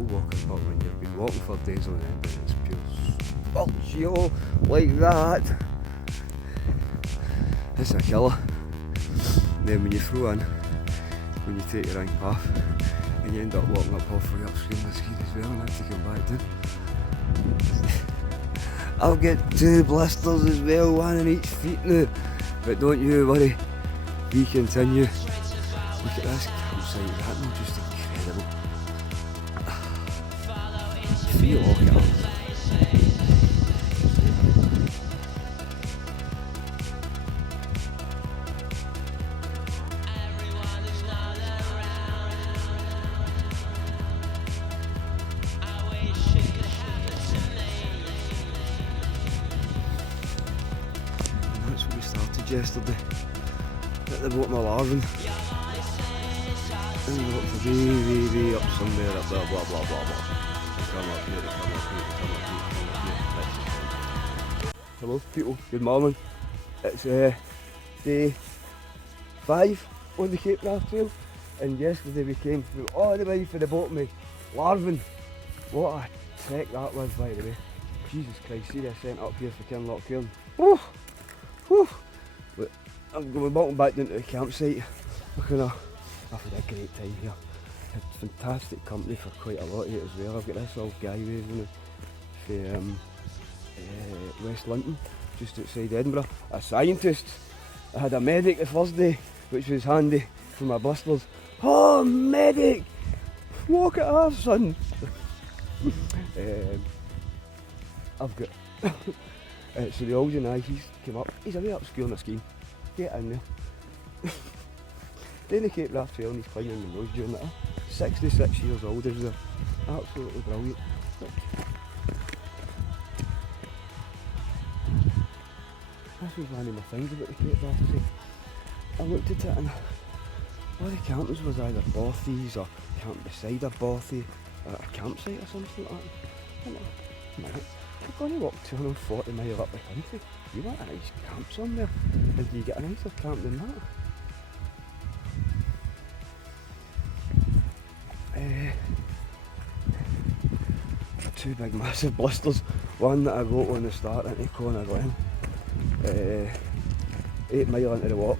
all walking, but when you've been walking for days on end and it's pure Glen Sheil like that, it's a killer. Then when you throw in, when you take your right path, and you end up walking up halfway upstream the ski as well and have to come back down. I've got 2 blisters as well, one in each feet now, but don't you worry, we continue. Look at this campsite, is that not just incredible? 3 lockers. That's where we started yesterday, at the bottom of Larvin. And we walked way up somewhere up there, blah blah blah blah. They come up here, they come up here, they come up here, they come up here. Hello people, good morning. It's day 5 on the Cape Raft Trail, and yesterday we came through all the way for the bottom of Larvin. What a trek that was, by the way. Jesus Christ, see the ascent up here for Kinloch Cairn. Whew, whew. But I'm going walking back down to the campsite. I've had a great time here. Had fantastic company for quite a lot of it as well. I've got this old guy with me from West London, just outside Edinburgh. A scientist. I had a medic the first day, which was handy for my blisters. Oh, medic! Walk it off, son! I've got so the old and he's come up. He's away up school on a scheme. Get in there. Doing the Cape Raft Trail and he's climbing the nose during that. 66 years old is there. Absolutely brilliant. This was one of my things about the Cape Raft Trail. I looked at it and all the campers was either bothies or camping beside a bothy or a campsite or something like that. And minute, you're going to walk 240 miles up the country. You want a nice camp somewhere, and do you get a nicer camp than that? 2 big massive blisters, one that I got on the start into Connor Glen, 8 mile into the walk.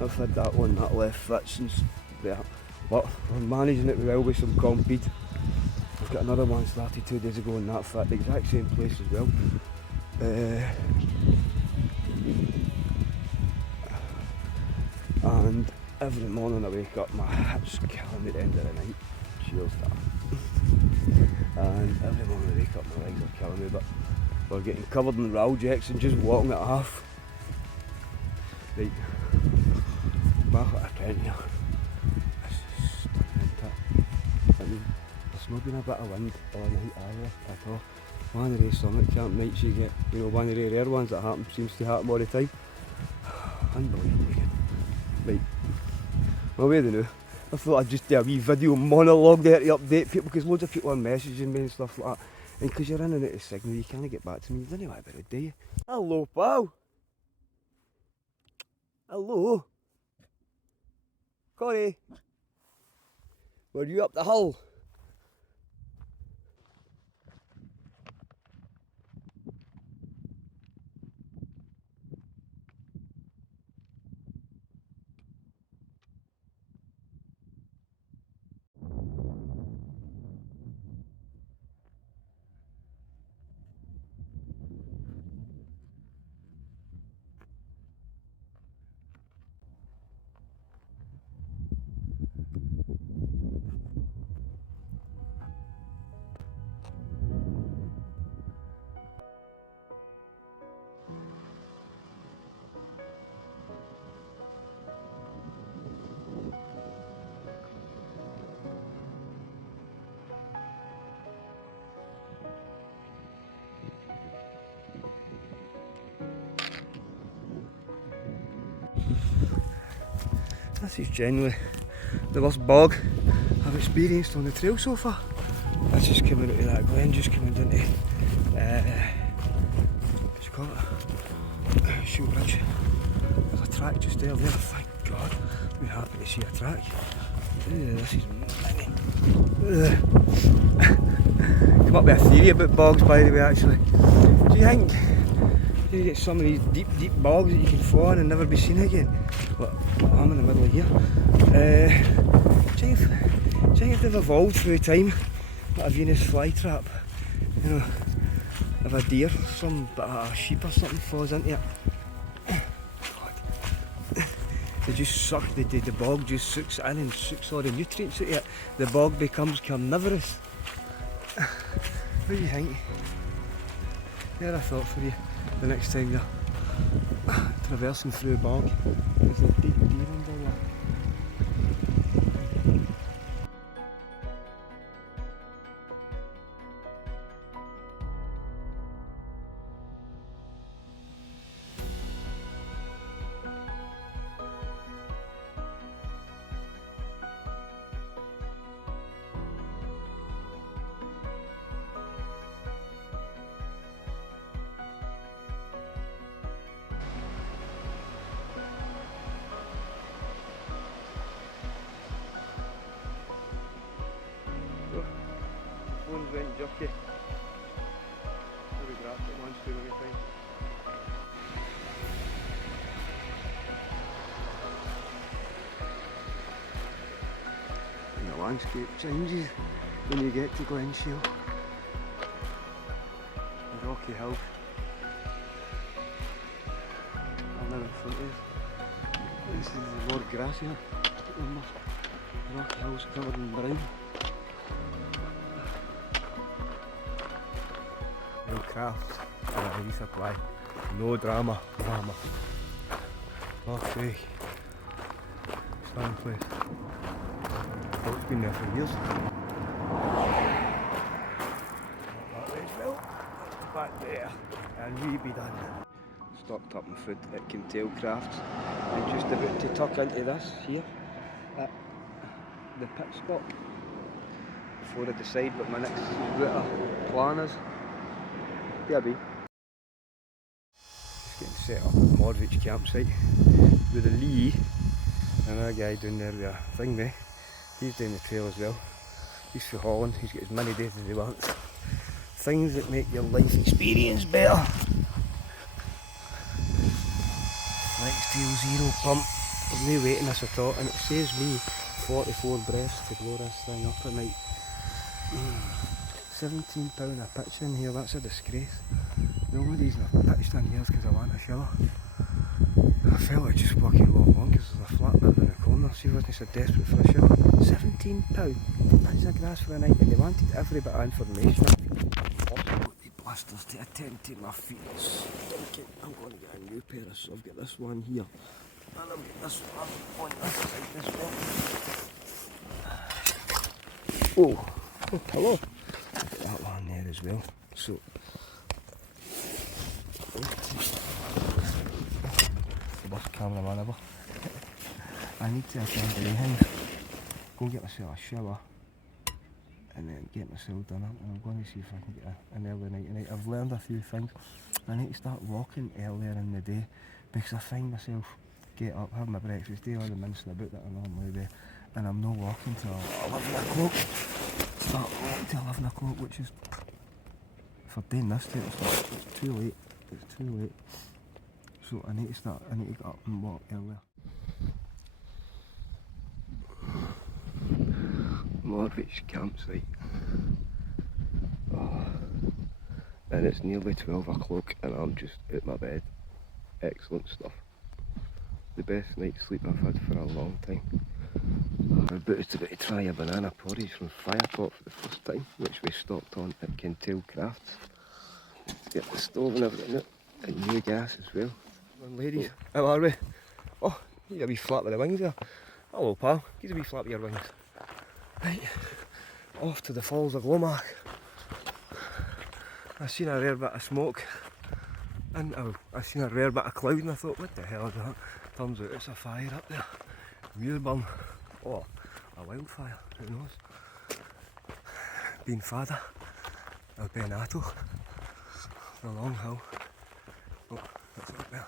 I've had that one, that left foot since there, but we're managing it well with some compete. I've got another one started 2 days ago on that foot, the exact same place as well. And every morning I wake up, my hips killing me at the end of the night. Cheers to that. And every morning I wake up, my legs are killing me, but we're getting covered in Raljecks and just walking it off. Right, back at a tent here. This is stunning, isn't it? I mean, there's not been a bit of wind all night either at all. One of the summit camp nights you get, you know, one of the rare ones that happen, seems to happen all the time. Unbelievably good. Right, well, where are they now? I thought I'd just do a wee video monologue there to update people, because loads of people are messaging me and stuff like that. And because you're in and out of signal, you can't get back to me. You don't know what about it, do you? Hello, pal. Hello. Corey. Were you up the hill? This is generally the worst bog I've experienced on the trail so far. That's just coming out of that glen, just coming down to what's it called? Sheil Bridge. There's a track just there, thank God. I'm happy to see a track. This is minging. Come up with a theory about bogs, by the way, actually. Do you think you get some of these deep bogs that you can fall in and never be seen again? But I'm in the middle of here. Do you think if they've evolved through time, like a Venus flytrap, you know, if a deer or some bit of a sheep or something falls into it, they just suck, the bog just sucks in and sucks all the nutrients out of it. The bog becomes carnivorous. What do you think? Here I thought for you, the next time you're traversing through a bog, there's a deep deer under there. Phone's went jockey. Photographed it once too many times. And the landscape changes when you get to Glen Sheil. The rocky hill. I'm now in front of you. This is more grass here. The rocky hill's covered in brown. No craft and a resupply. No drama. Okay. Starting place. It's been there for years. That way as well. Back there. And we be done. Stocked up my food at Kintail Crafts. I'm just about to tuck into this here at the pit stop before I decide what my next route of plan is. Just getting set up at the Modrich campsite with a Lee and another guy down there with a thingy. He's doing the trail as well. He's from Holland, he's got as many days as he wants. Things that make your life experience better. LexGuz zero pump. There's no weight in this at all and it saves me 44 breaths to blow this thing up at night. £17 a pitch in here, that's a disgrace. The only reason I've pitched in here is because I want a shower. I felt like just walking along because there's a flat bit in the corner, so I wasn't so desperate for a shower. £17, that's a grass for a night, and they wanted every bit of information. Also, the blisters to attend to my feet. Okay, I'm going to get a new pair of, so I've got this one here, and I've got this one on this side as well. Oh, pillow. That one there as well. So the bus cameraman ever. I need to attend to anything. Go get myself a shower and then get myself done up, and I'm going to see if I can get an early night tonight. I've learned a few things. I need to start walking earlier in the day because I find myself get up, have my breakfast, do all the mincing about that I normally do, and I'm not walking till 11 o'clock. Start walking till 11 o'clock, which is, for doing this type of stuff, it's too late. It's too late. So I need to get up and walk earlier. Modrich campsite. Oh. And it's nearly 12 o'clock and I'm just out my bed. Excellent stuff. The best night's sleep I've had for a long time. We're about to try a banana porridge from Firepot for the first time, which we stopped on at Kintail Crafts. Get the stove and everything out, and new gas as well. Come on ladies, how are we? Oh, you got a wee flap with the wings there. Hello pal, give us a wee flap with your wings. Right, off to the Falls of Glomach. I seen a rare bit of smoke, and I seen a rare bit of cloud and I thought, what the hell is that? Turns out it's a fire up there. Weird burn. Or a wildfire, who knows? Being Fada, or Benato, the long hill. Oh, that's it up there.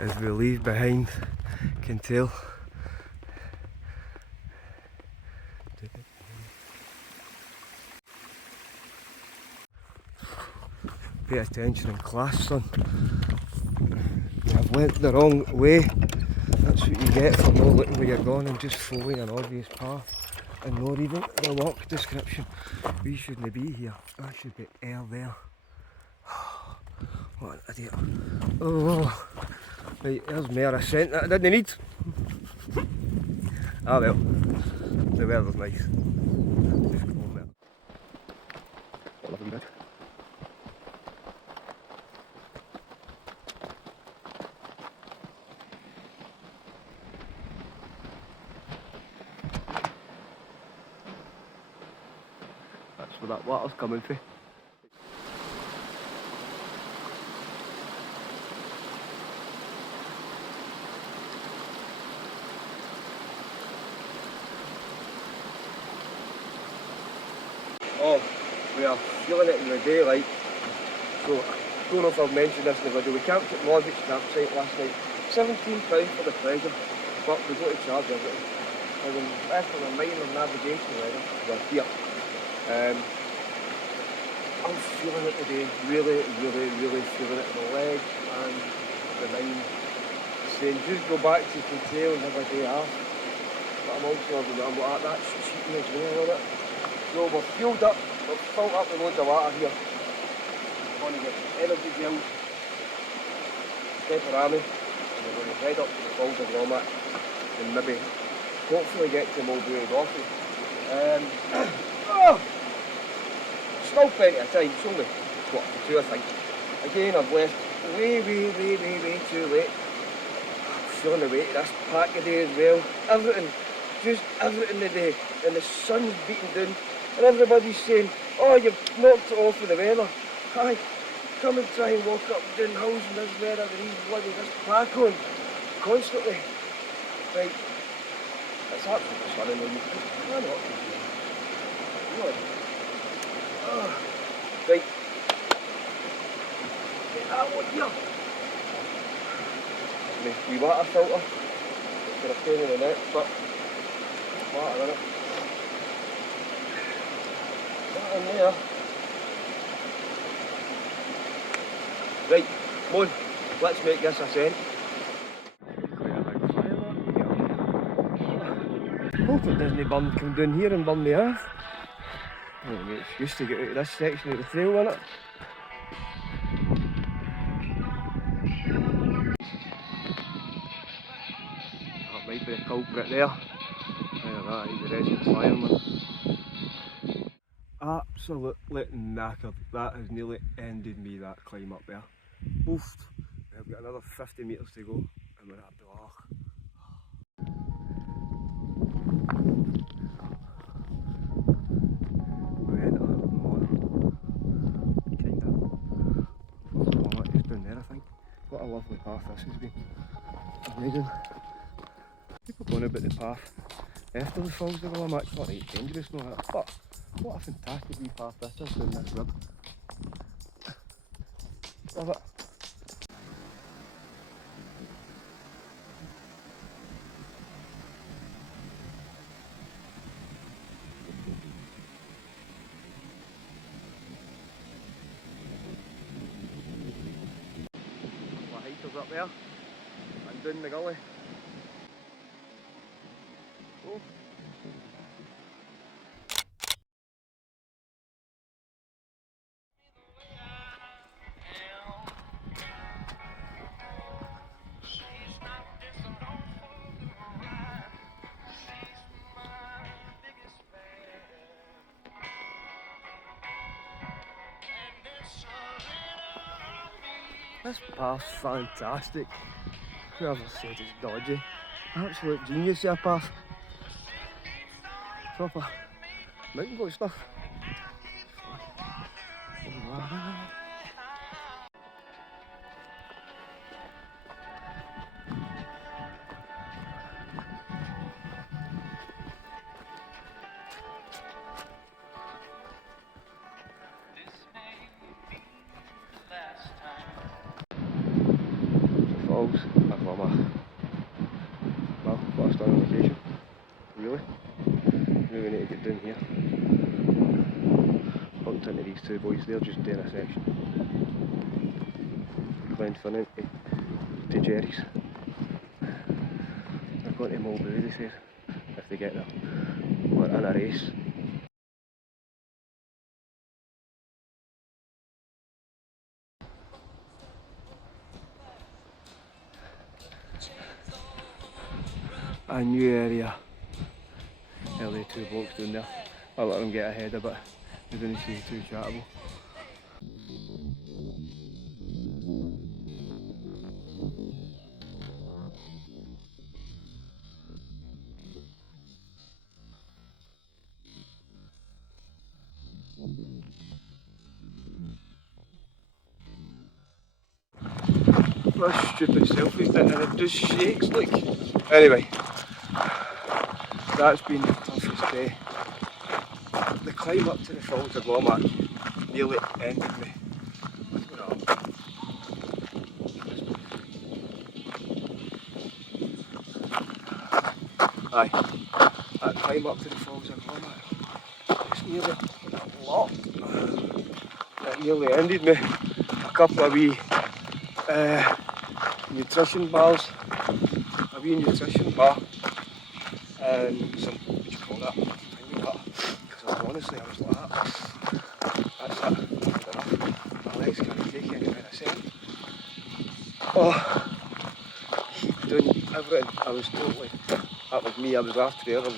as we leave behind can tell. Pay attention in class, son. I've went the wrong way. That's what you get for not looking where you're going and just following an obvious path and not reading the walk description. We shouldn't be here. I should be there. What an idiot. Oh, right, there's more ascent that I didn't need. Ah well, the weather's nice. Just go on there. I love him good. That's where that water's coming from. Oh, we are feeling it in the daylight. So, I don't know if I've mentioned this in the video. We camped at LoveFine's campsite last night. £17 for the pleasure, but we got to charge everything. And then after the minor navigation weather, we're here. I'm feeling it today. Really feeling it in the legs and the mind. Saying just go back to Kintail and have a day off. But I'm also like that's cheating as well, isn't it? So we're fueled up, we're filled up with loads of water here. We're going to get energy gels, pepperami, and we're going to head up to the falls of Romac and maybe hopefully get to Mulberry Coffee. Still plenty of time, it's only what, 2 I think. Again, I've left way too late. I'm feeling the weight of this pack today as well. Everything, just everything today, and the sun's beating down. And everybody's saying, oh, you've knocked it off with the weather. Hi, come and try and walk up down hills in this weather with these bloody, this pack on, constantly. Right, it's absolutely sunny now, you cannot. Really. Right, get that one here. The wee water filter, it's got a pain in the neck, but water in it. In there. Right, come on, let's make this ascent. Hope it doesn't come down here and burn the earth. Oh, it's used to get out of this section of the trail, innit? That might be the culprit there. Look at that, he's a resident fireman. Absolutely knackered. That has nearly ended me, that climb up there. Oof. I've got another 50 metres to go and we're at the loch. Kinda. Just down there, I think. What a lovely path this has been. Amazing. People going about the path after the falls of Willamette, it's not right dangerous, no, but what a fantastic wee path this is down this rib. Love it. A couple of hikers up there and down the gully. Oh. This path's fantastic. Whoever said it's dodgy. Absolute genius, your path. Proper mountain goat stuff. Falls are for my first day on vacation. Really need to get down here. Bumped into these two boys, they're just doing a section. Glen Sheil to Jerry's. They're going to Mulberry, they said, if they get there. We're in a race. A new area. Early two blokes down there. I'll let them get ahead a bit. They didn't seem too chattable. What a stupid selfie thing, and it just shakes like. Anyway, that's been the toughest day. The climb up to the falls of Lomac nearly ended me. Aye, that climb up to the falls of Lomac, it's nearly a lot. It nearly ended me. A couple of wee nutrition bars, a wee nutrition bar, and some, what do you call that, tiny butter, because honestly I was like that's it, enough. Alex can't take any medicine. Oh, he'd done everything. I was totally, that was me, I was after the other.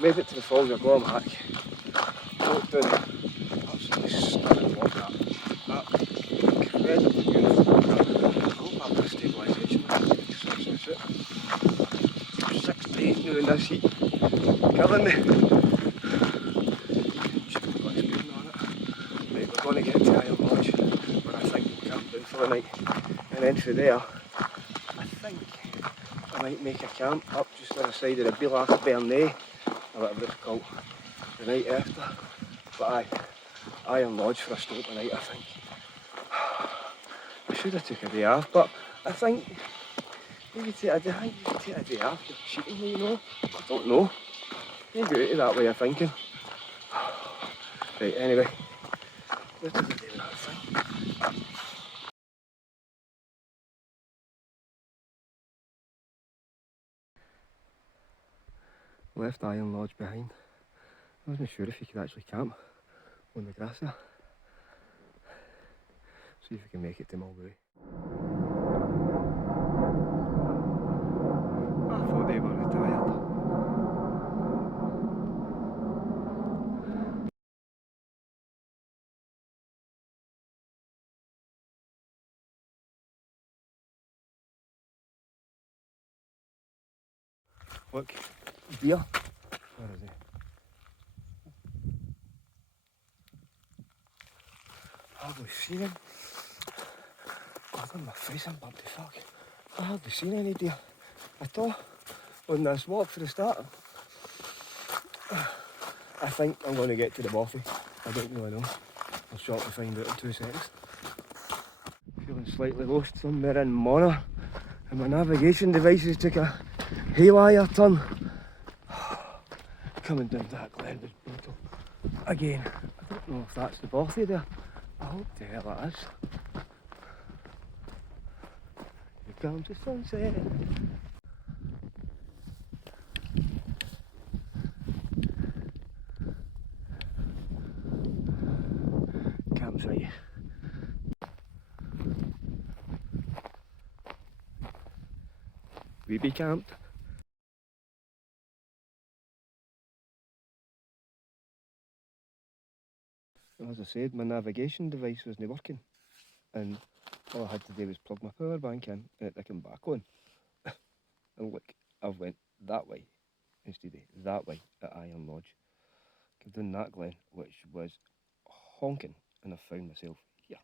Made it to the falls of Lomac, walked down, absolutely stunning walk that. Incredibly beautiful. I hope I've got stabilisation. For 6 days now in this heat, killing me. Should have got speeding on it. Right, we're going to get to Iron Lodge, where I think we'll camp down for the night. And then from there, I think I might make a camp up just on the side of the Billac Bernay, or whatever it's called, the night after. But aye, Iron Lodge for a stop tonight, I think. I should have took a day off, but I think maybe take a day. I think you should take a day off. You're cheating me, you know. I don't know. Maybe out of that way of thinking. Right. Anyway, let's do the day without thing. Left Iron Lodge behind. I wasn't sure if you could actually camp on the grass there. See if we can make it to Mulberry. I thought they were retired. Look, deer. Where is he? I hardly seen him. God, on my face, I'm bumped to fuck. I hardly seen any deer at all on this walk for the start. I think I'm going to get to the bothy. I don't really know. I'll shortly find out in 2 seconds. Feeling slightly lost somewhere in Mona, and my navigation devices took a haywire turn. Coming down that glen was brutal. Again, I don't know if that's the bothy there. I hope the hell it is. Here comes the sunset. Campsite. We be camped. As I said, my navigation device wasn't working, and all I had to do was plug my power bank in and it came back on. And look, I've went that way instead of that way at Iron Lodge. I've done that glen, which was honking, and I found myself here.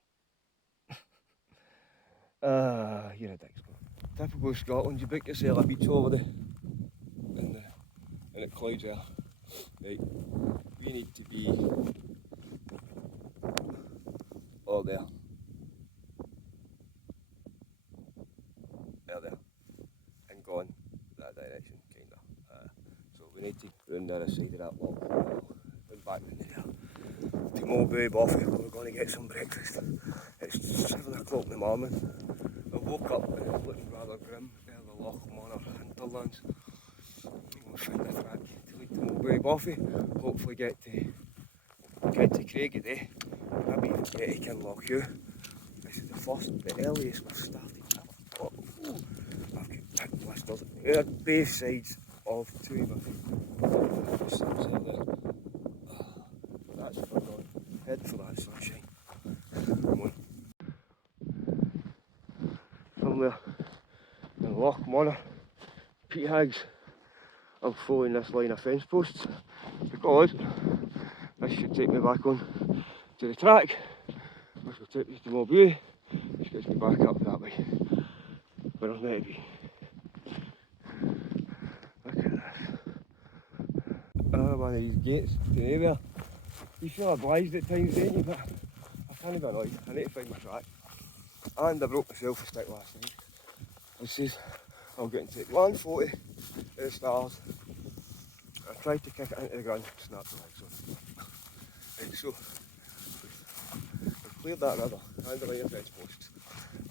You're a dick. Typical Scotland, you book yourself a beach holiday and it clouds there. Right, we need to be all there. There. this side of that lock. Went back in there. To Mulberry Boffy, we're going to get some breakfast. It's 7 o'clock in the morning. I woke up and it was looking rather grim there, the Loch Monor hinterlands. We'll find a track to lead to Mulberry Boffy. Hopefully get to Craig today. Maybe even get to Kinlochhew. This is the earliest we've started. I've got big blisters. They're both sides of 2 of them. That's for God. Head for that sunshine. Come on. Somewhere in Loch Monor, peat hags, I'm following this line of fence posts because this should take me back on to the track, which will take me to Mulberry, which gets me back up that way, where I'm meant to be. Look at this. One of these gates to nowhere. You feel obliged at times, don't you? But I can't be annoyed. I need to find my track. And I broke myself a stick last night. It says I'll get into 140 at the stars. I tried to kick it into the ground, snapped the legs on. Right, so we've cleared that river and the line of fence posts.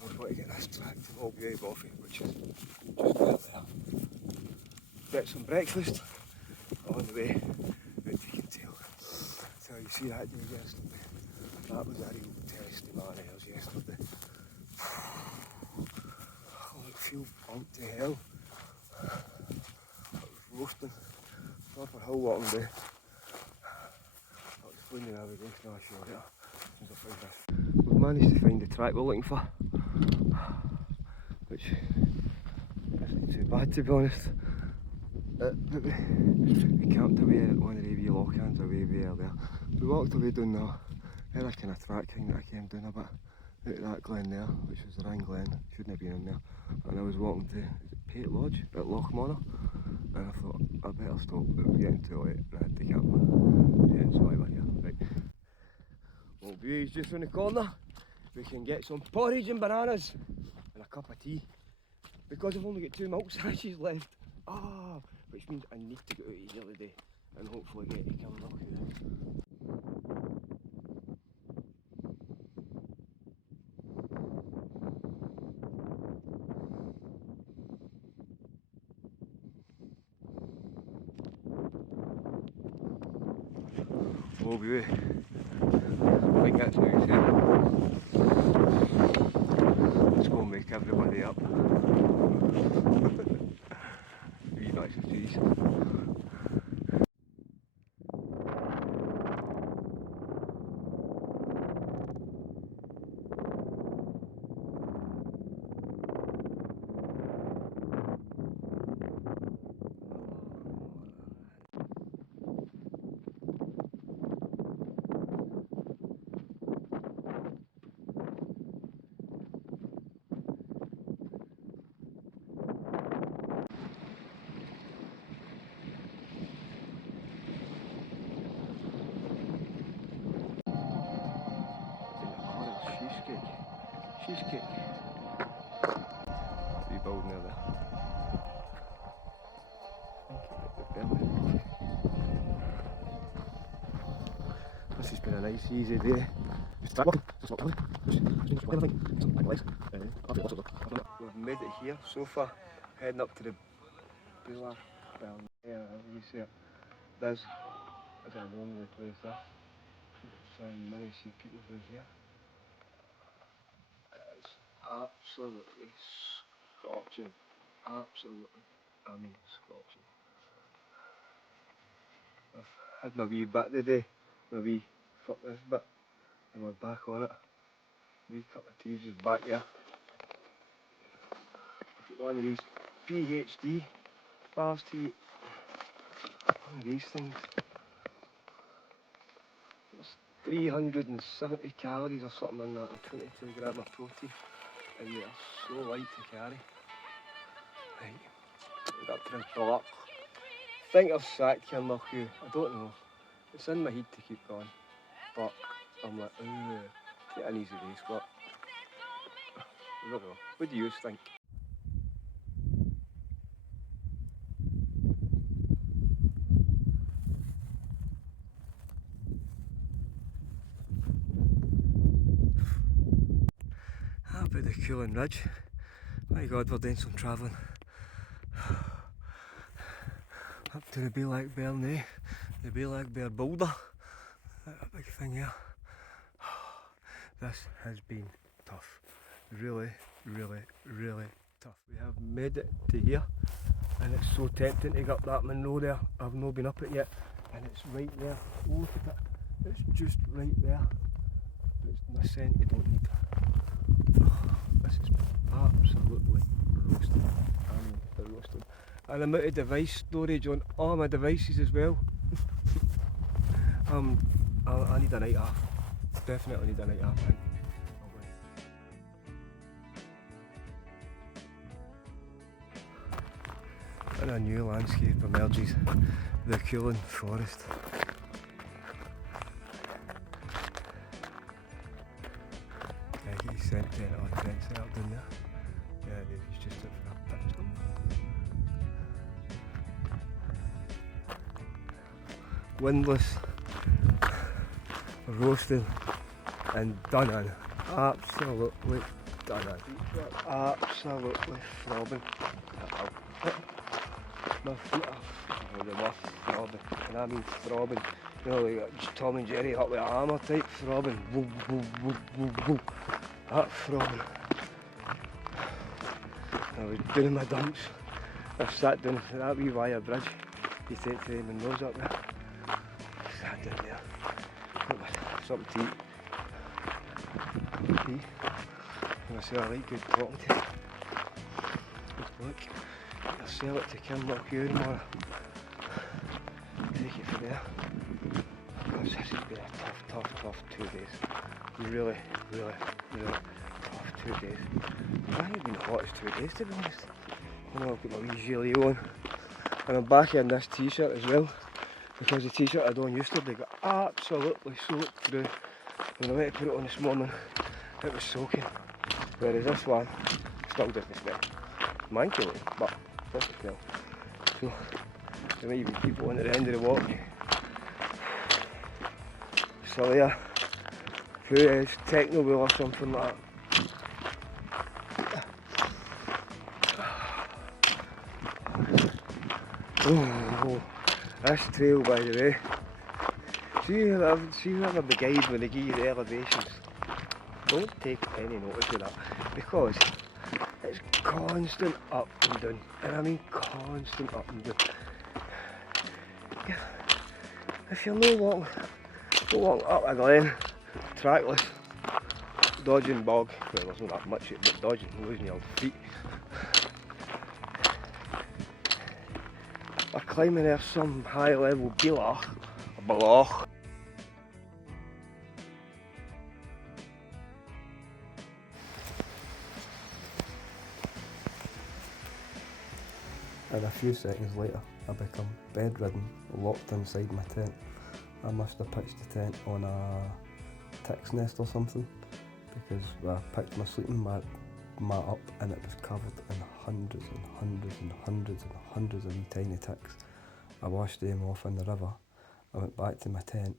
We're going to get this track to Mulberry Boffy, which is just out there. Get some breakfast on the way out to Kintail. So you see that day yesterday? That was a real test of man hours yesterday. Oh, it feels burnt to hell. It was roasting. Proper hill walking day. That was fun to navigation, I showed it. We've managed to find the track we're looking for, which isn't too bad to be honest. But we camped away at one of the wee lock-hands away there. We walked away down there. Had a kind of track thing that I came down a bit out of that glen there, which was the Rhine Glen. Shouldn't have been in there. And I was walking to Pate Lodge at Loch Monor, and I thought I better stop. It was getting too late, and I had to camp. Hence why we're here. Right. Mulberry's just round the corner. We can get some porridge and bananas and a cup of tea, because I've only got 2 milk sashes left. Which means I need to get out of here today and hopefully get to Kinlochhew. Mulberry. I think that's how you say it. Let's go and wake everybody up. Wee nice of trees. Cheesecake. Wee building there. This has been a nice easy day. We've made it here so far, heading up to the Blistered. Yeah, you see it. This is a lonely place there. So many sea people through here. It's absolutely scorching. Absolutely, I mean scorching. I've had my wee bit today, my wee fitness bit, and we're back on it. Wee cup of tea just back there. I've got one of these PhD bars to eat. One of these things. There's 370 calories or something in that, and 22 grams of protein, and they are so light to carry. Right, we've got to fill up. I think I've sacked Kinlochhew, I don't know. It's in my head to keep going, but I'm like, take an easy day, Scott. I don't know. What do you think? at the Cooling Ridge. My God, we're doing some travelling. Up to the Be Like Bear Nay, the Be Like Bear Boulder. That big thing here. This has been tough. Really, really, really tough. We have made it to here, and it's so tempting to go up that Monroe there. I've not been up it yet, and it's right there. Oh, look at it. It's just right there. It's a scent you don't need. This is absolutely roasted. I mean, roasted. And I'm out of device storage on all my devices as well. I need a night off. Definitely need a night off. And a new landscape emerges, the Cooling Forest. Yeah, I get his scent tent or tent set up down there. Yeah, he's just out for a pitch down there. Windless, roasting and done in. Absolutely done in. Absolutely throbbing. My feet are they were throbbing, and I mean throbbing. You know, like Tom and Jerry hot with a hammer type throbbing. Woo, woo, woo, woo, woo. That throbbing. I was doing my dumps. I sat down for that wee wire bridge. You take to my nose up there. I sat down there. Something to eat. And I said, I like good talking to you. Look, I'll sell it to Kim Lockyer tomorrow. Take it from there. Because this has been a tough 2 days. Really, really, really tough 2 days. I think it's been the hottest 2 days, to be honest. You know, I've got my wee gilet on. And I'm back in this t-shirt as well. Because the t-shirt I'd on yesterday got absolutely soaked through. When I went to put it on this morning, it was soaking. Whereas this one still doesn't smell. Mine can, but it doesn't smell. So there might be people on the end of the walk. So there, who is Techno Wheel or something like that. Oh, this trail, by the way. See whoever the guide when they give you the elevations. Don't take any notice of that, because it's constant up and down, and I mean constant up and down. If you're no walking up a glen, trackless, dodging bog, well there's not that much, but dodging, losing your feet. Or climbing there some high level block. And a few seconds later, I become bedridden, locked inside my tent. I must have pitched the tent on a tick's nest or something, because I picked my sleeping mat up and it was covered in hundreds and hundreds and hundreds and hundreds of wee tiny ticks. I washed them off in the river. I went back to my tent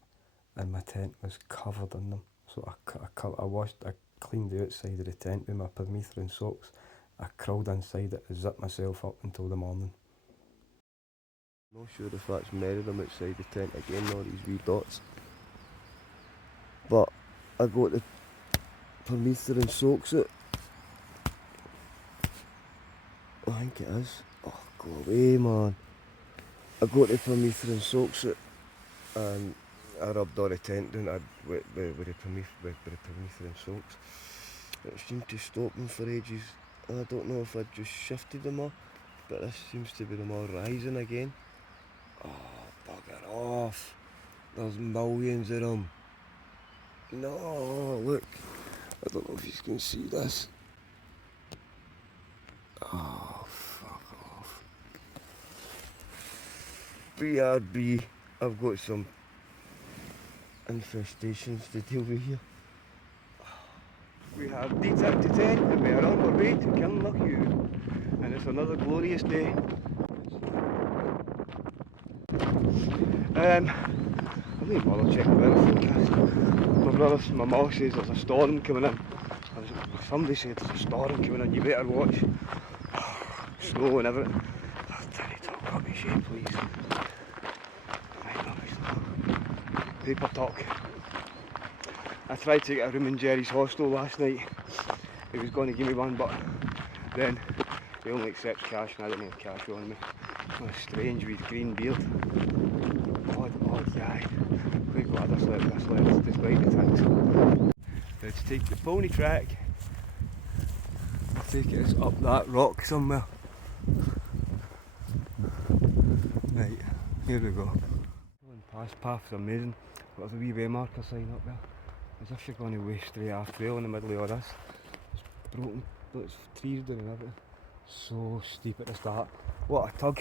and my tent was covered in them. So I cleaned the outside of the tent with my permethrin socks. I crawled inside it and zipped myself up until the morning. Not sure if that's Merriam outside the tent again, all these wee dots. But I got the permethrin socks out. I think it is. Oh, go away, man. I got the permethrin socks out and I rubbed all the tent down with the permethrin socks. It seemed to stop them for ages. I don't know if I just shifted them all, but this seems to be them all rising again. Oh, bugger off. There's millions of them. No, look. I don't know if you can see this. Oh, fuck off. BRB, I've got some infestations to deal with here. We have detacked the tent and we are on our way to Kinlochhew, and it's another glorious day. I didn't bother checking the weather forecast. My mum says there's a storm coming in. Somebody said there's a storm coming on, you better watch. Snow and everything. Oh, Danny, don't cut me shit, please. Right, no. Paper talk. I tried to get a room in Jerry's hostel last night. He was going to give me one, but then he only accepts cash and I didn't have cash on me. Oh, strange with green beard. Odd guy. Quite glad I slept despite the things. Let's take the pony track. I take it up that rock somewhere. Right, here we go. Going past paths amazing. There's a wee way marker sign up there. As if you're going to way straight off trail in the middle of all this. It's broken, but it's trees down and everything. So steep at the start. What a tug.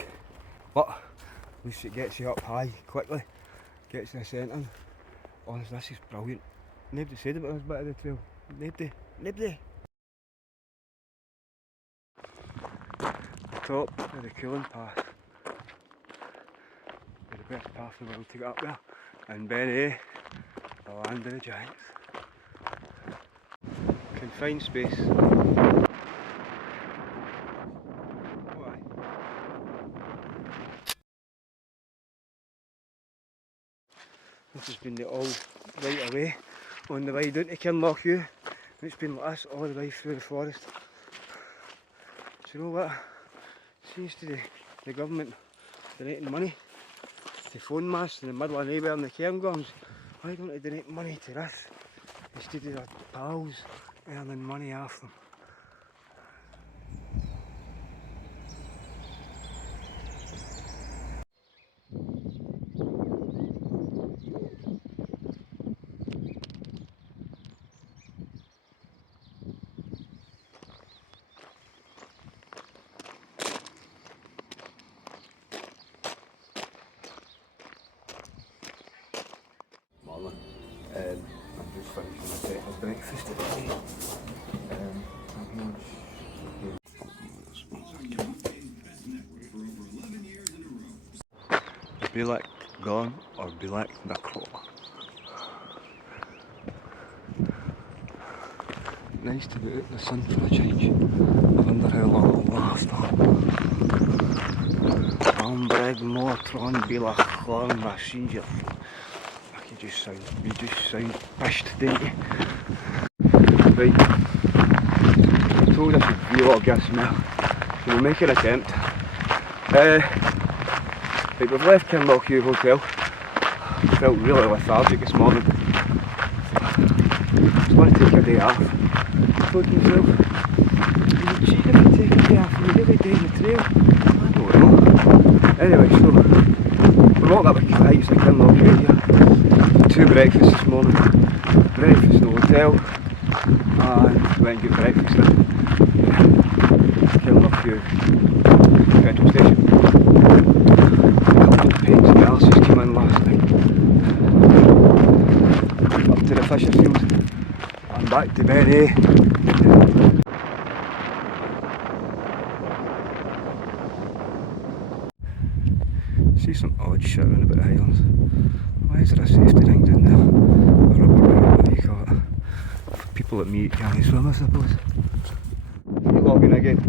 But at least it gets you up high quickly. Gets you ascending. Honestly, this is brilliant. Nobody said about this bit of the trail. Nobody. Top of the cooling path. The best path in the world to get up there. And Ben A, the land of the giants. Confined space. Why? This has been the all right away on the way down to Kinlochhew. It's been like this all the way through the forest. Do you know what? Seems to the government donating money to phone masts in the middle of nowhere in the cairngorms. Why don't they donate money to this instead of their pals earning money off them? I'm just finishing my breakfast today. Be like gone or be like the claw. Nice to be out in the sun for a change. I wonder how long it'll last. Breg Mortron be like Clan Messenger. You just sound pissed, don't you? Right, I told us to vlog this now, so we'll make an attempt. Right, we've left Kinlochhew Hotel. Felt really lethargic this morning. Just want to take a day off. I thought to myself, is it cheap if you take a day off and you every day in the trail? I don't know. Anyway, so we're walking up the heights of Kinlochhew here. 2 breakfasts this morning. Breakfast in the hotel and went and got breakfast in Kinlochhew petrol station. A couple of pains and glasses came in last night. Up to the Fisher Field. I'm back to Ben A. See some odd shit around about the Highlands. Why is there a safety ring down there? A rubber ring, what do you call it? For people like me that can't swim, I suppose. Vlogging again.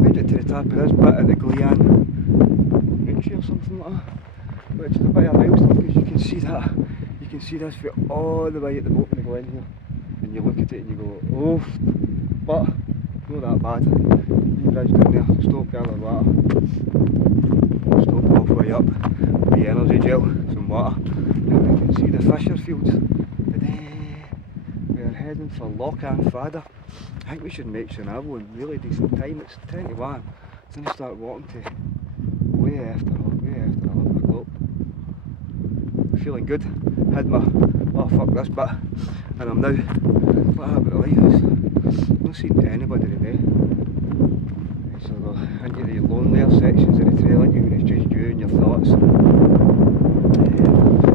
Made it to the top of this bit at the Glen Sheil or something like that. But it's a bit of a milestone because you can see that. You can see this view all the way at the bottom of the Glen here. And you look at it and you go, oh, but not that bad. You bridge down there, stop gathering water. Stop halfway up. The energy gel, some water, and you can see the Fisher Fields. We are heading for Loch Fada. I think we should make Chenavo in really decent time. It's 10 to 1. It's going to start walking to way after 11 o'clock. Feeling good. Had my, oh fuck this bit, and I'm now, what happened to the lighthouse? Not seen anybody today. So we're into the lonelier sections of the trail, and it's just you and your thoughts.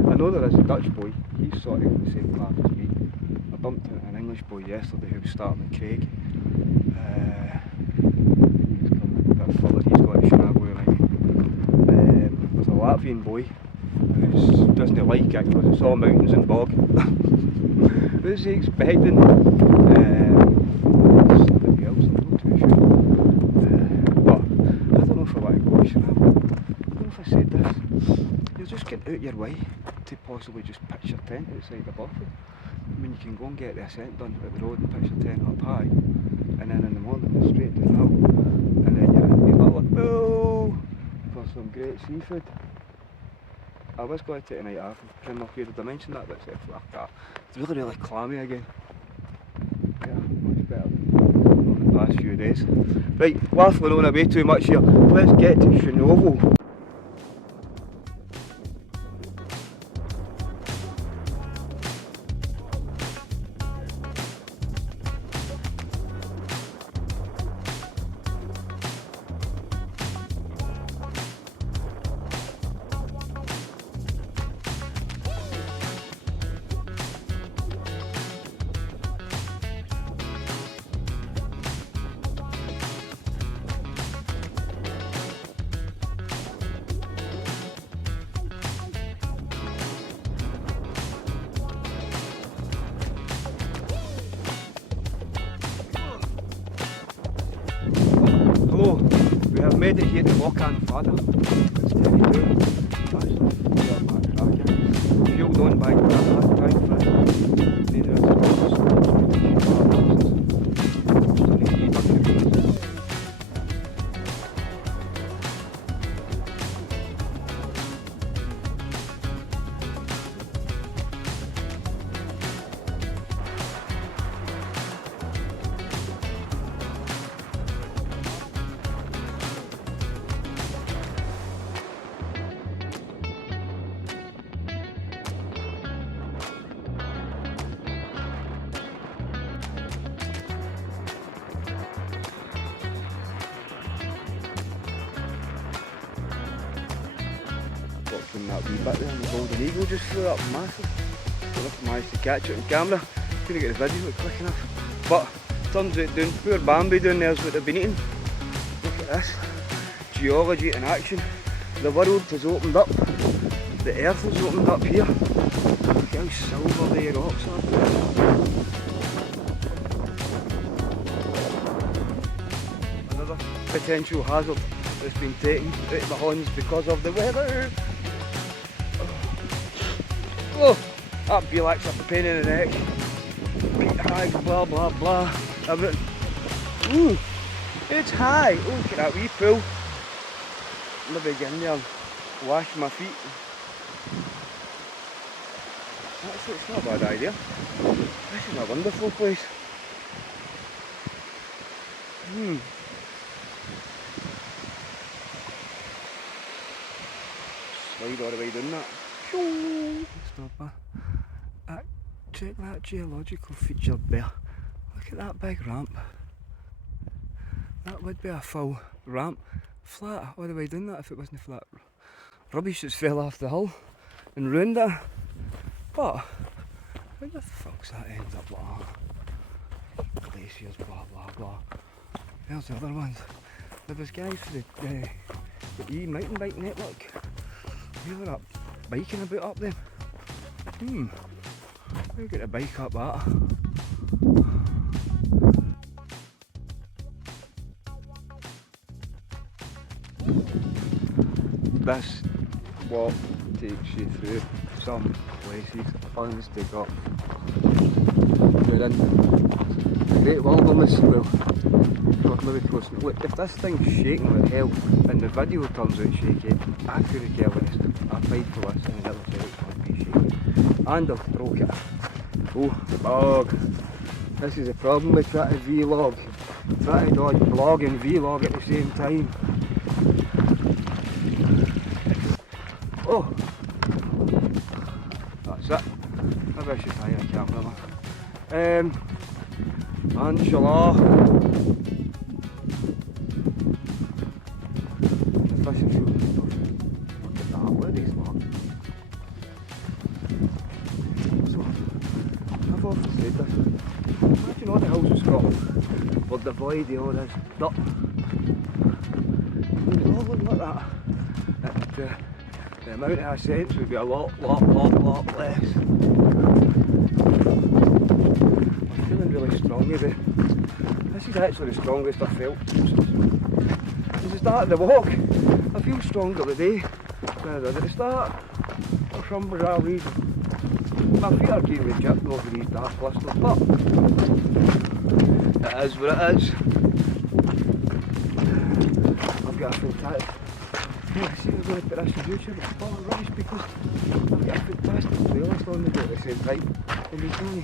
I know there is a Dutch boy, he's sort of in the same path as me. I bumped into an English boy yesterday who was starting at Craig. He's coming a bit further, he's got to Chenavo tonight. There's a Latvian boy who doesn't like it because it's all mountains and bog. was expecting somebody else, I'm not too sure. But I don't know if I want to go, should I? I don't know if I said this. You're just getting out your way to possibly just pitch your tent outside the buffer. I mean, you can go and get the ascent done at the road and pitch your tent up high, and then in the morning you're straight to the hill, and then you're in your little pool for some great seafood. I was going to take a night off and trim my food. Did I mention that? But fuck that. It's really clammy again. Yeah, much better than the past few days. Right, waffling on away too much here. Let's get to Shinovo. Hello, we have made it here to Locan Fada. It's 22. Fueled on by time for neither of watching that wee bit there and the golden eagle just flew up massive. I don't know if I managed to catch it on camera. Couldn't get the video quick enough. But turns out down poor Bambi down there is what they've been eating. Look at this. Geology in action. The world has opened up. The earth has opened up here. Look how silver the rocks are. Another potential hazard that's been taken out of the horns because of the weather. Oh, that Belak's up a pain in the neck. Peat high, blah blah blah. Everything. Ooh, it's high. Oh, look at that wee pool. Maybe get in there and wash my feet. Actually, it's not a bad idea. This is a wonderful place. Slide all the way down that. Stop. Check that geological feature there. Look at that big ramp. That would be a full ramp. Flat all the way down that if it wasn't flat. Rubbish that's fell off the hill and ruined it. But where the fuck's that end up like that? Glaciers, blah blah blah. There's the other ones. There was guys for the e-mountain bike network. We were up biking about up there. We'll get a bike up that. This walk takes you through some places, honest to God. You're in the great wilderness. Well, maybe close. Look, if this thing's shaking like hell and the video turns out shaky, I couldn't care less. I paid for this and the other side it's going to be shaky. And I've broke it. Oh, the bog. This is the problem with trying to vlog. Try to dodge blog and vlog at the same time. Oh, that's it. Maybe I should hire a camera. Inshallah. The fishing show and stuff. Look at that, what are these long? So, I've often said this. Imagine all the hills of Scotland were devoid of all this dirt. Oh, look at that. The amount of ascents would be a lot less. me, but this is actually the strongest I've felt since the start of the walk. I feel stronger today than I did at the start, for some bizarre reason. My feet are getting chipped over these dark blisters, but it is what it is. I've got a fantastic... I see we're going to put this on YouTube, it's all rubbish because I've got a fantastic playlist on the go at the same time. And you can't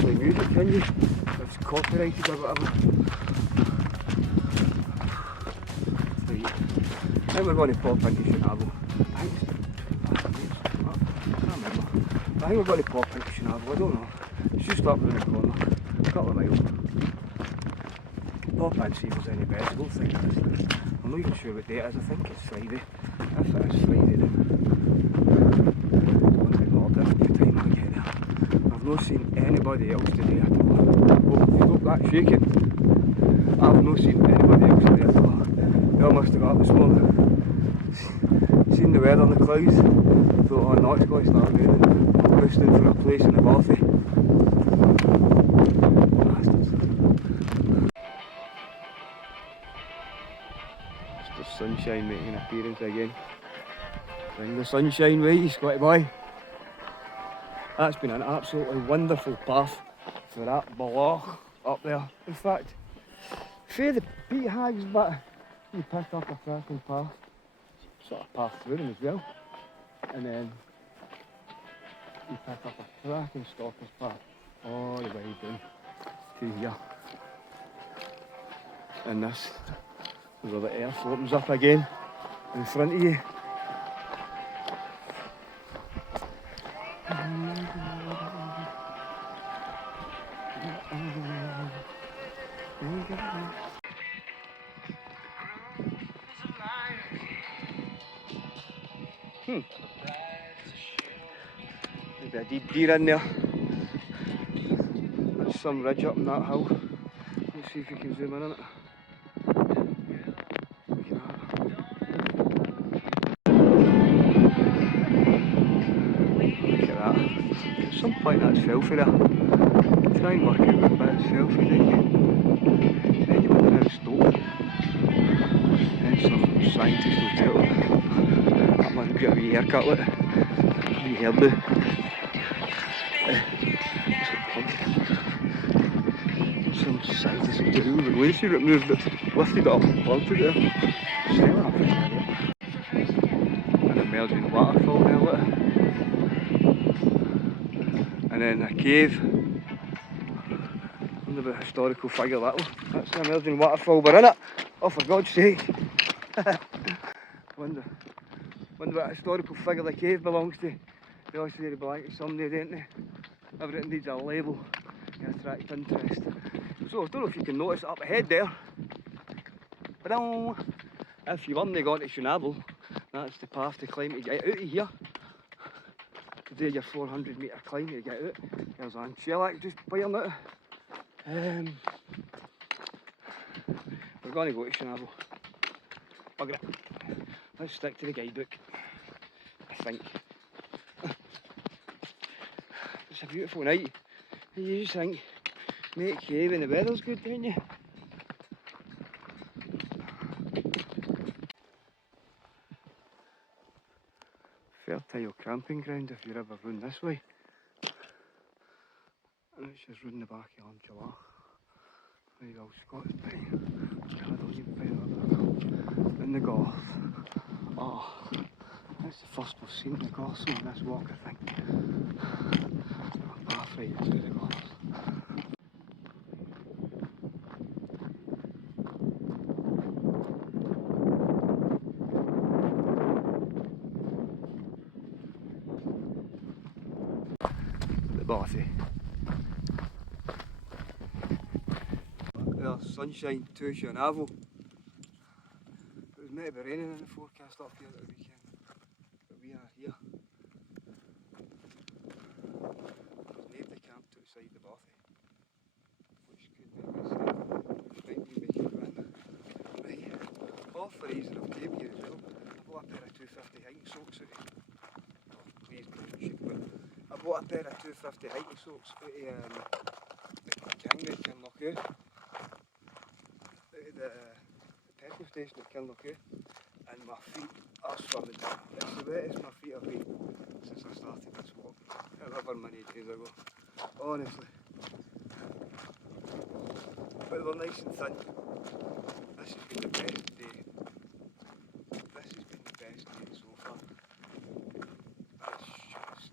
play music, can you? It's copyrighted or whatever. Right. Then we're going to pop into Chenavo. I think we're going to pop into Chenavo, I don't know. It's just up around the corner, a couple of miles. Pop in, see if there's any vegetable thing in this thing. I'm not even sure what day it is, I think it's Friday. If it is Friday then it's going to be more different by the time I get there. I've not seen anybody else today at all. Oh, stop that shaking. I've not seen anybody else today at all. They all must have got up this morning. Seen the weather and the clouds. Thought, oh no, it's going to start raining. Rushed in for a place in the Barthy. Bastards. Mr. Sunshine making an appearance again. Bring the sunshine with you, Scotty boy. That's been an absolutely wonderful path for that block up there. In fact, fair the peat hags, but you pick up a cracking path, sort of path through them as well, and then you pick up a cracking stalker's path all the way down to here. And this is where the earth opens up again in front of you. Maybe a deep deer in there. There's some ridge up on that hill. Let's see if you can zoom in on it. Look at that. Look at that. At some point that's filthy there. Try and work out what bit it's filthy, don't you? Then you wonder how it's stoked. Then some scientist will tell them that must be a wee haircut, look. A wee hairdo. Some scientist will tell you the glacier removed it, lifted it up and planted it there. An emerging waterfall there, look. And then a cave. Wonder about a historical figure that was. That's an emerging waterfall, we're in it! Oh, for God's sake! Wonder what historical figure the cave belongs to. They always say they belong to somebody, don't they? Everything needs a label to attract interest. So I don't know if you can notice up ahead there. If you weren't going to Chenavo, that's the path to climb to get out of here. To do your 400 metre climb to get out. There's Glen Sheil just playing it. We're going to go to Chenavo. Bugger it. Let's stick to the guidebook, I think. It's a beautiful night. You just think, make hay when the weather's good, don't you? Fertile camping ground if you're ever round this way. And it's just round the back of Untitled. There you go, Scottish pine. Caledonian pine in the Gorse. Oh, that's the first we've seen the Gorse on this walk, I think. A path right through the Gorse. The Barthy. There's sunshine to Chenavo. It was meant to be raining in the forecast up here at the weekend, but we are here. There's nobody camped outside the Barthy, which could be a good sign. Might be making it in. Right, all for reasonable tape here as well. I bought a pair of 250 hiking socks out of, oh please don't shoot, but I bought a pair of 250 hiking socks out of the king at Kinlochie. The petrol station at Kinlochie. And my feet are swimming. It's the wettest my feet have been since I started this walk, however many days ago, honestly. But they're nice and thin. This has been the best day. This has been the best day so far. It's just,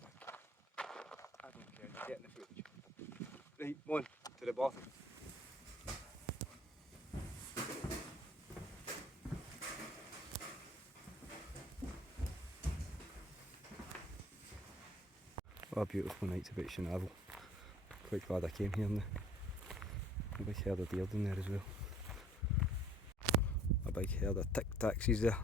I don't care, get in the footage. Right, on to the bottom. What a beautiful night to be at Shanavel. Quite glad I came here now. A big herd of deer down there as well. A big herd of taxis there.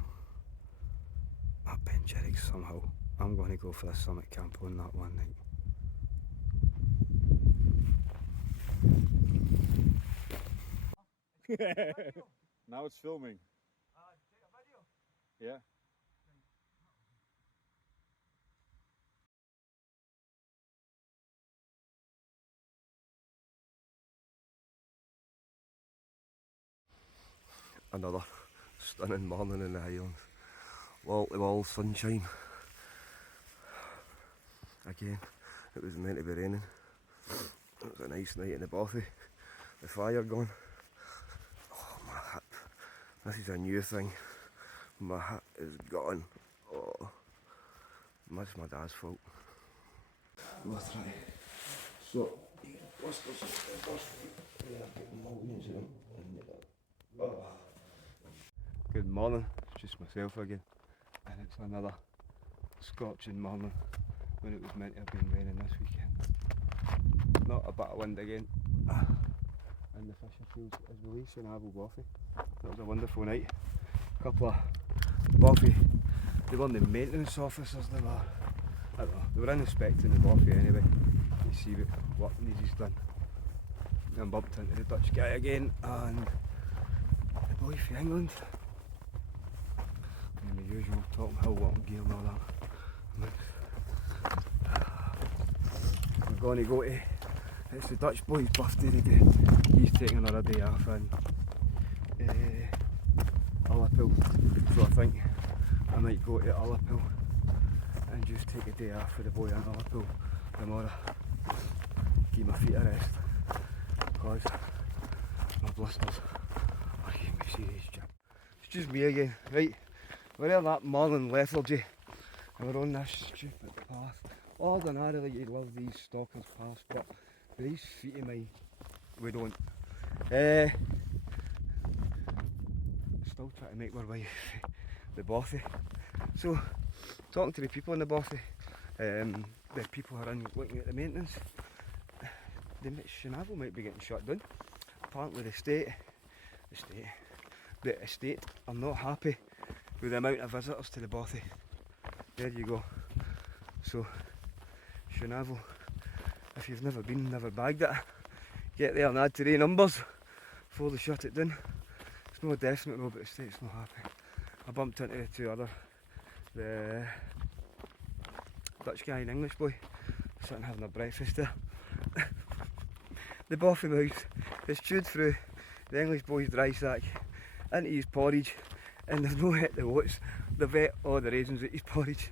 That Bencherick somehow. I'm going to go for a summit camp on that one night. Now it's filming. Take a video? Yeah. Another stunning morning in the Highlands. Wall to wall sunshine. Again, it was meant to be raining. It was a nice night in the Bothy. The fire going. Oh, my hip. This is a new thing. My hip is gone. Oh, that's my dad's fault. We'll try. So, good morning, it's just myself again, and it's another scorching morning when it was meant to have been raining this weekend. Not a bit of wind again, and the fishing fields as we leave Shanavel Bothy. That was a wonderful night. A couple of Bothy, they weren't the maintenance officers, they were, I don't know, they were inspecting the Bothy anyway, to see what work needs is done. And bumped into the Dutch guy again, and the boy from England. And the usual Tom Hill walking gear and all that. We're going to go to, it's the Dutch boy's birthday today. He's taking another day off in Ullapool. So I think I might go to Ullapool and just take a day off for the boy in Ullapool tomorrow. Give my feet a rest. Because my blisters are giving me serious jab. It's just me again, right? We're in that Marlin lethargy and we're on this stupid path. Ordinarily you'd love these stalkers paths, but with these feet of mine, we don't. Still trying to make our way the Bothy. So, talking to the people in the Bothy, the people who are in looking at the maintenance, the Shanavel might be getting shut down. Apparently the estate are not happy with the amount of visitors to the Bothy. There you go. So Shanavel, if you've never been, never bagged it, get there and add to the numbers before they shut it down. It's not definite though, but the estate's not happy. I bumped into the two other, the Dutch guy and English boy, sitting having a breakfast there. The Bothy mouse has chewed through the English boy's dry sack into his porridge, and they've not hit the oats, they've ate all the raisins at his porridge.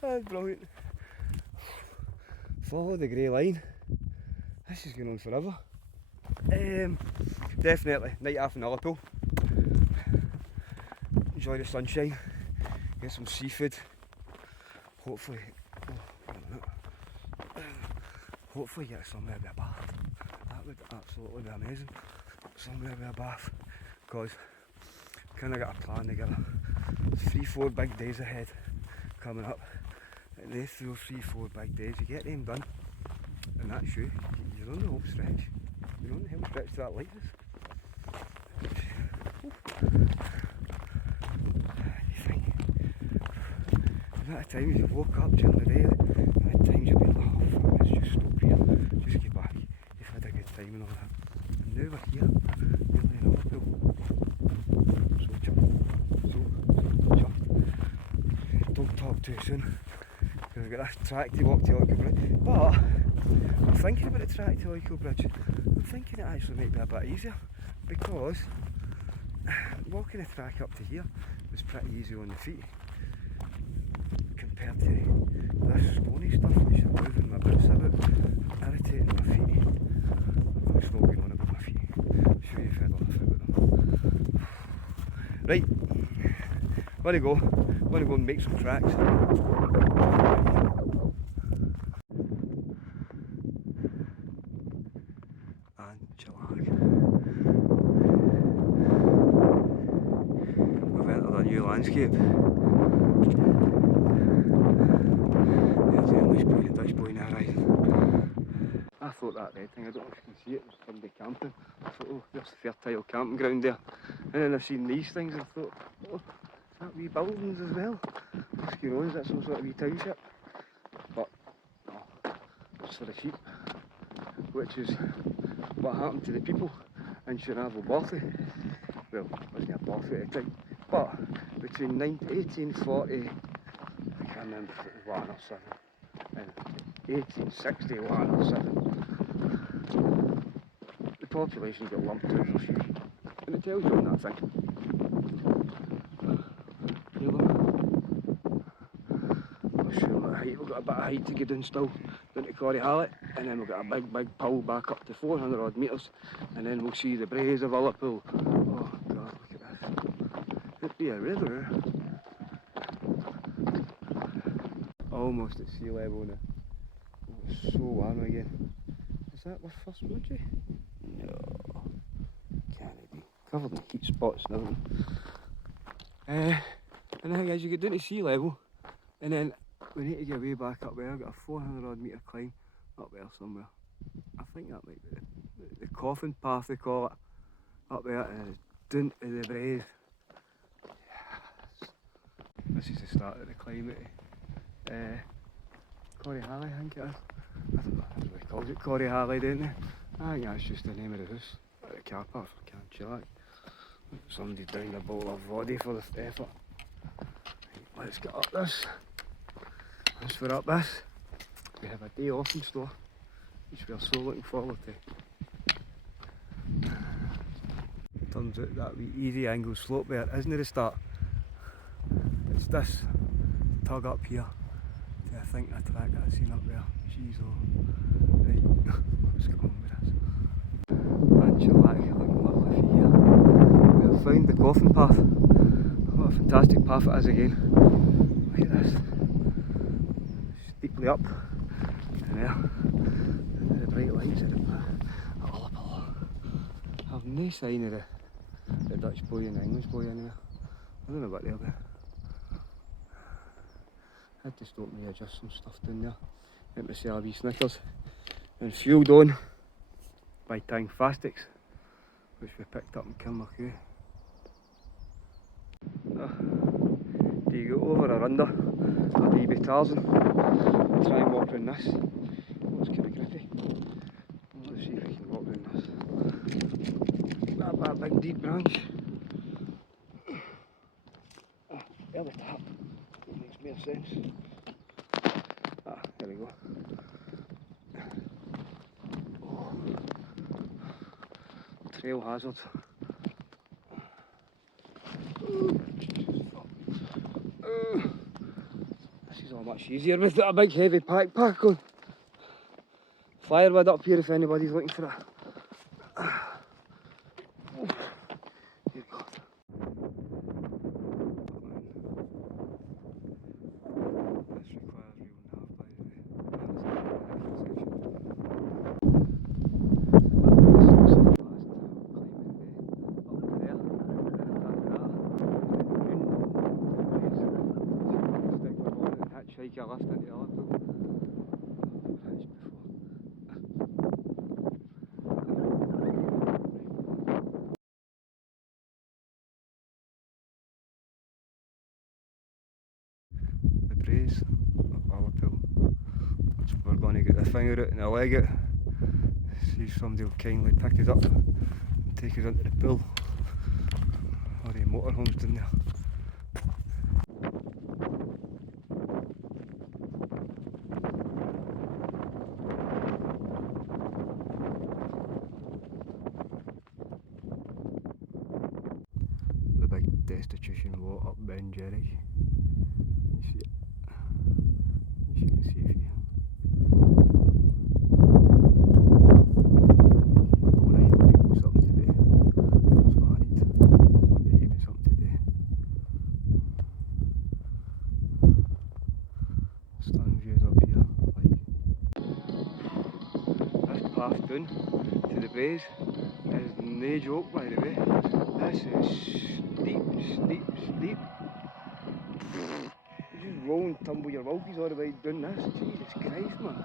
That's brilliant. Follow the grey line. This is going on forever. Definitely night off in Ullapool. Enjoy the sunshine. Get some seafood. Hopefully, hopefully get somewhere with a bath. That would absolutely be amazing. Somewhere with a bath. Because kind of got a plan together. 3-4 big days ahead coming up. And they throw 3-4 big days. You get them done, and that's you. You're on the home stretch. You're on the home stretch to that lightness. You think, the amount of times you've woke up during the day, the amount of times you've been like, oh fuck, let's just stop here, just get back. You've had a good time and all that. And now we're here, nearly in Ullapool. So chuffed. So chuffed. Don't talk too soon, because I we've got this track to walk to Oiko Bridge. But I'm thinking about the track to Oiko Bridge. I'm thinking it actually might be a bit easier because walking the track up to here was pretty easy on the feet compared to this stony stuff which is moving my boots about, irritating my feet. I'm just not going on about my feet. I'm sure you've heard enough about them. Right, wanna go and make some tracks. We've entered a new landscape. There's the English boy and the Dutch boy in the horizon. I thought that red thing, I don't know if you can see it, was somebody camping. I thought, oh, there's the fertile camping ground there. And then I've seen these things and I thought, oh, is that wee buildings as well? What's going on? Is that some sort of wee township? But, no, it's for the sheep. Which is what happened to the people in Chernobyl. Well, it wasn't a Barthy at the time, but between 1840, I can't remember if it was 1 or 7, and 1861 or 7, the population got lumped out for sheep. And it tells you on that thing. You look. I'll show you the height. We've got a bit of height to get down still, down to Corrie Hallett, and then we've got a big pull back up to 400 odd metres, and then we'll see the braes of Ullapool. Oh God, look at this. It'd be a river. Almost at sea level now. Oh, it's so warm again. Is that our first Moji? No, can't be. Covered in heat spots and everything. And the thing is, you get down to sea level, and then we need to get way back up there. I've got a 400 odd metre climb up there somewhere. I think that might be the coffin path they call it, up there, and it's down to the braes. Yes. This is the start of the climb at Corrie Halley, I think it is. I don't know what they call it, Corrie Halley, don't they? I think that's just the name of the house, at the car park for Camp Chillac. Somebody downed a bottle of vodka for the effort. Right, let's get up this. Once we're up this, we have a day off in store, which we are so looking forward to. Turns out that wee easy angle slope there isn't the start. It's this tug up here to, I think, a track that I've seen up there. Jeez, oh. Right, let's get on with this. And Chillac, looking lovely for here. We have found the coffin path. What a fantastic path it is again. Look at this. Steeply up and there. And the bright lights at Ullapool. I've no sign of the Dutch boy and the English boy in there. I don't know what they're doing. I had to stop me adjust some stuff down there. Get myself a wee Snickers and fueled on by Tang Fastics, which we picked up in Kilmacue. Do you go over or under? Or do you be Tarzan? Try and walk round this. Oh, it's kind of gritty. Let's see if we can walk round this. That big deep branch. There the tap. That makes more sense. There we go. Oh. Trail hazard. This is all much easier with a big heavy pack on. Firewood up here if anybody's looking for it. Here we go. This requires real nav, by the way. Take a lift into the Ullapool. The braes of Ullapool. We're going to get the finger out and a leg out. See if somebody will kindly pick us up and take us into the pool. Or the motorhomes down there. restitution walk up Ben Jerry. You see it? As you can see if you something today. That's what I need. One day give me something today. Stunning views up here. This path down to the bays is no joke, by the way. This is steep, steep, steep. You just roll and tumble your wilkies all the way down this. Jesus Christ, man.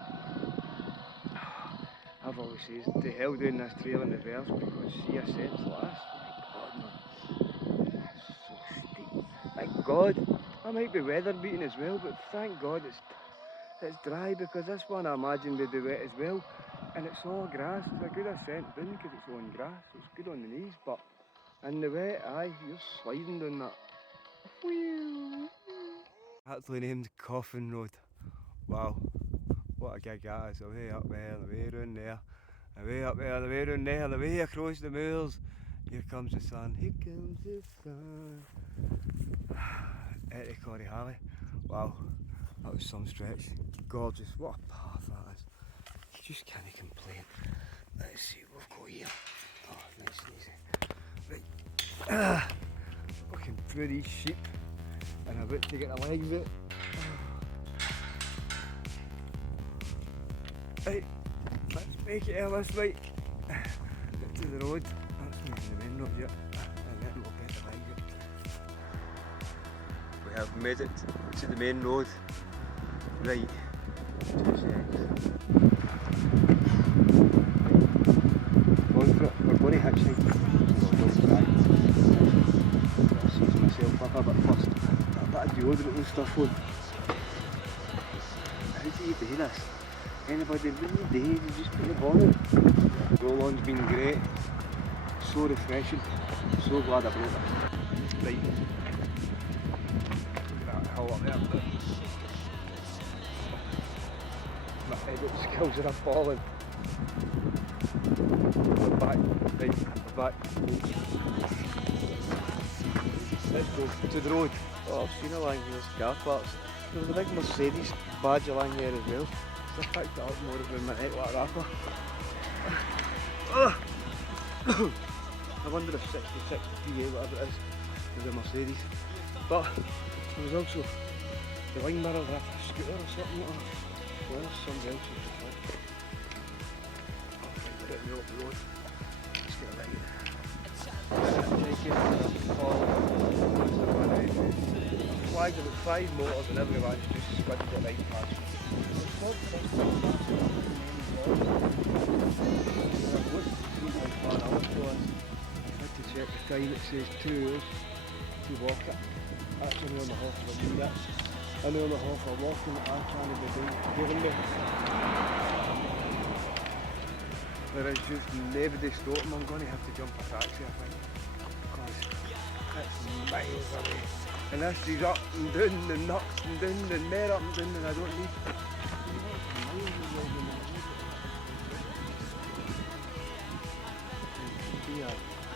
I've always said to hell doing this trail in reverse because see ascents like this. My God, man. So steep. Thank God. I might be weather beaten as well, but thank God it's dry because this one I imagine would be wet as well. And it's all grass. It's a good ascent down because it's on grass. So it's good on the knees, but in the wet, aye, you're sliding down that. Actually named Coffin Road. Wow, what a gig that is. The way up there, the way round there, the way up there, the way round there, the way across the moors. Here comes the sun, here comes the sun. Eddie Corrie Harley. Wow, that was some stretch. Gorgeous, what a path that is. You just can't complain. Let's see what we've got here. Oh, nice and easy. Right. Looking through these sheep and about to get the legs out. Right, let's make it Ellis, right. Get to the road. That's not the main road yet. And then we'll get the legs out. We have made it to the main road. Right. 2 seconds. Going for it. We're going to hitchhike. I'll season myself up a bit first. Got a bit of deodorant and stuff on. How do you do this? Anybody really do? You just put your bonnet. Roll-on's been great. So refreshing. So glad I brought it. Right. Look at that hill up there. My edit skills are appalling. We're back, right, we're back. Let's go to the road. Oh, I've seen along here, car parks. There was a big Mercedes badge along here as well. So I picked it up more around my neck like a rapper. I wonder if 66 PA, whatever it is a Mercedes. But there was also the wing mirror with a scooter or something like that. Well, somebody else is just I'll find it out the road. Let's get a light. Flagged about 5 motors and everyone's just squinted it right past. It's not the first time I've had to check the time, it says 2 hours to walk it. That's an hour and a half for me, that's an hour and a half for walking that I can't be giving me. There is just nobody stopping. I'm going to have to jump a taxi, I think, because it's miles away. And this is up and down and up and down and more up and down, and I don't need yeah.